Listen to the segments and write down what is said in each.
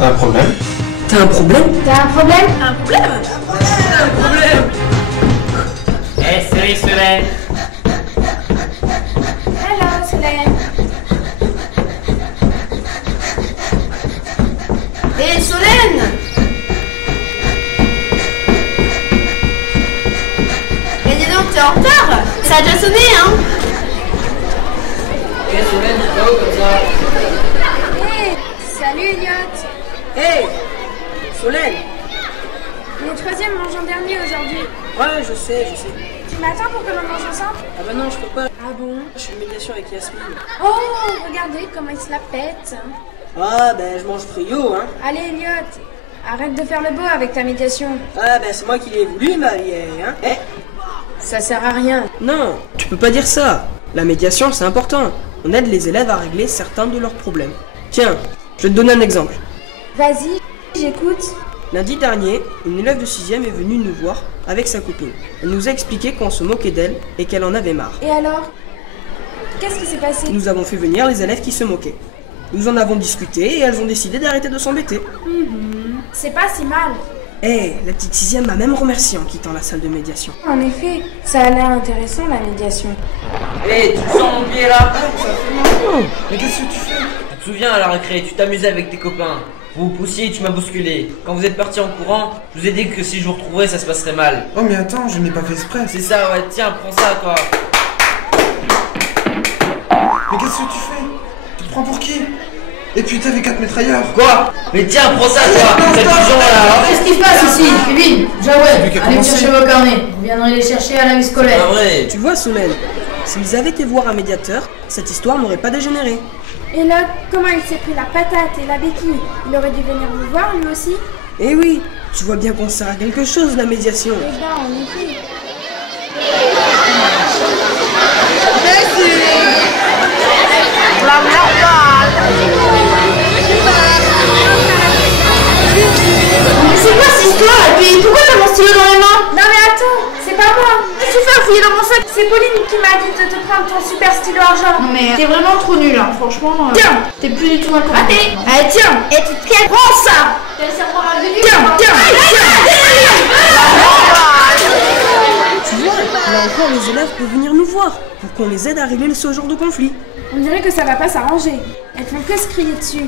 T'as un problème? T'as un problème? T'as un problème? Un problème? Un problème? Eh, salut Solène! Hello, Solène. Hé, Solène! Mais dis donc, t'es en retard? Ça a déjà sonné, hein? Eh, Solène, tu vas où comme ça? Hey, salut Elliot. Hey, Solène. On est troisième mangeant dernier aujourd'hui. Ouais, je sais. Tu m'attends pour que l'on mange ensemble? Ah bah non, je peux pas. Ah bon? Je suis en médiation avec Yasmine. Oh, regardez comment il se la pète. Ah bah je mange frio, hein. Allez Elliot, arrête de faire le beau avec ta médiation. Ah bah c'est moi qui l'ai voulu, ma vieille, hein. Eh, Ça sert à rien. non, tu peux pas dire ça. La médiation, c'est important. On aide les élèves à régler certains de leurs problèmes. Tiens, je vais te donner un exemple. Vas-y, j'écoute. Lundi dernier, une élève de 6e est venue nous voir avec sa copine. Elle nous a expliqué qu'on se moquait d'elle et qu'elle en avait marre. Et alors? Qu'est-ce qui s'est passé? Nous avons fait venir les élèves qui se moquaient. Nous en avons discuté et elles ont décidé d'arrêter de s'embêter. C'est pas si mal. Eh, la petite 6e m'a même remercié en quittant la salle de médiation. En effet, ça a l'air intéressant la médiation. Eh, tu sens mon pied là? Mais qu'est-ce que tu fais? Tu te souviens à la récré, tu t'amusais avec tes copains. Vous vous poussiez et tu m'as bousculé. Quand vous êtes partis en courant, je vous ai dit que si je vous retrouvais, ça se passerait mal. Oh mais attends, je n'ai pas fait exprès. C'est ça, ouais, tiens, prends ça, toi. Mais qu'est-ce que tu fais? Tu te prends pour qui? Et puis t'avais 4 mitrailleurs. Quoi? Mais tiens, prends ça, toi. Cette pigeon là. Qu'est-ce qui se passe ici? Kevin, Jawed, Celui qui a allez me commencé. chercher vos carnets. Vous viendrez les chercher à la vie C'est scolaire. pas vrai. Tu vois, Solène, s'ils avaient été voir un médiateur, cette histoire n'aurait pas dégénéré. Et là, comment il s'est pris la patate et la béquille? Il aurait dû venir vous voir lui aussi? Eh oui, tu vois bien qu'on sert à quelque chose, la médiation. Eh ben, en effet. Mais c'est quoi cette histoire? Et puis pourquoi t'as mon stylo dans les mains? Non mais attends, c'est pas moi. Qu'est-ce que tu fais à fouiller dans mon sac? C'est Pauline qui m'a dit de te prendre ton super stylo argent. Non mais t'es vraiment trop nul, hein. Franchement. Tiens. T'es plus du tout un con. Allez, tiens. Et tu te calmes. Prends ça. T'as le cerveau ravenu. Tiens. Tu vois, là encore, les élèves peuvent venir nous voir pour qu'on les aide à régler ce genre de conflit. On dirait que ça va pas s'arranger. Elles font que se crier dessus.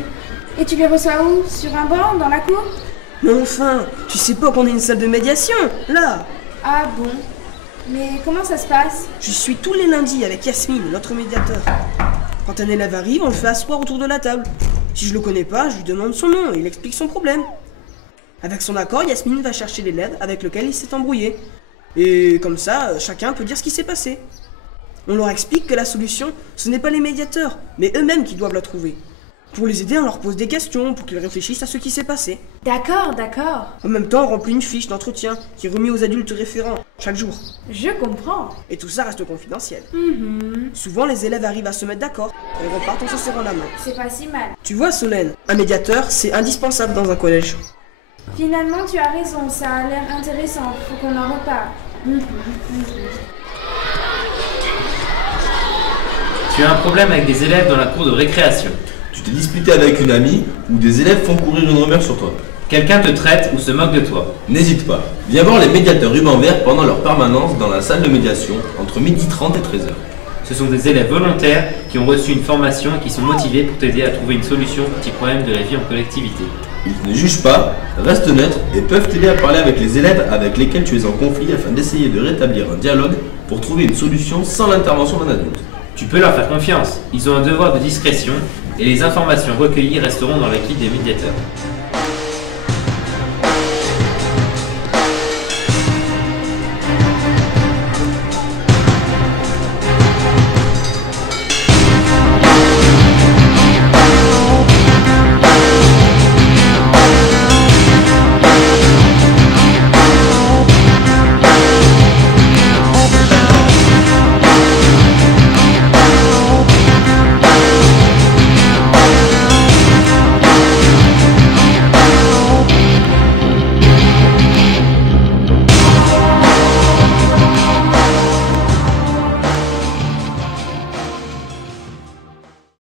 Et tu les reçois où? Sur un banc? Dans la cour? Mais enfin, tu sais pas qu'on est une salle de médiation, là. Ah bon? Mais comment ça se passe? Je suis tous les lundis avec Yasmine, notre médiateur. Quand un élève arrive, on le fait asseoir autour de la table. Si je le connais pas, je lui demande son nom et il explique son problème. Avec son accord, Yasmine va chercher l'élève avec lequel il s'est embrouillé. Et comme ça, chacun peut dire ce qui s'est passé. On leur explique que la solution, ce n'est pas les médiateurs, mais eux-mêmes qui doivent la trouver. Pour les aider, on leur pose des questions pour qu'ils réfléchissent à ce qui s'est passé. D'accord. En même temps, on remplit une fiche d'entretien qui est remise aux adultes référents chaque jour. Je comprends. Et tout ça reste confidentiel. Souvent, les élèves arrivent à se mettre d'accord et repartent en se serrant la main. C'est pas si mal. Tu vois, Solène, un médiateur, c'est indispensable dans un collège. Finalement, tu as raison. Ça a l'air intéressant. Faut qu'on en reparle. Tu as un problème avec des élèves dans la cour de récréation. Tu t'es disputé avec une amie ou des élèves font courir une rumeur sur toi. Quelqu'un te traite ou se moque de toi. N'hésite pas, viens voir les médiateurs ruban vert pendant leur permanence dans la salle de médiation entre 12h30 et 13h. Ce sont des élèves volontaires qui ont reçu une formation et qui sont motivés pour t'aider à trouver une solution aux petits problèmes de la vie en collectivité. Ils ne jugent pas, restent neutres et peuvent t'aider à parler avec les élèves avec lesquels tu es en conflit afin d'essayer de rétablir un dialogue pour trouver une solution sans l'intervention d'un adulte. Tu peux leur faire confiance. Ils ont un devoir de discrétion et les informations recueillies resteront dans l'équipe des médiateurs.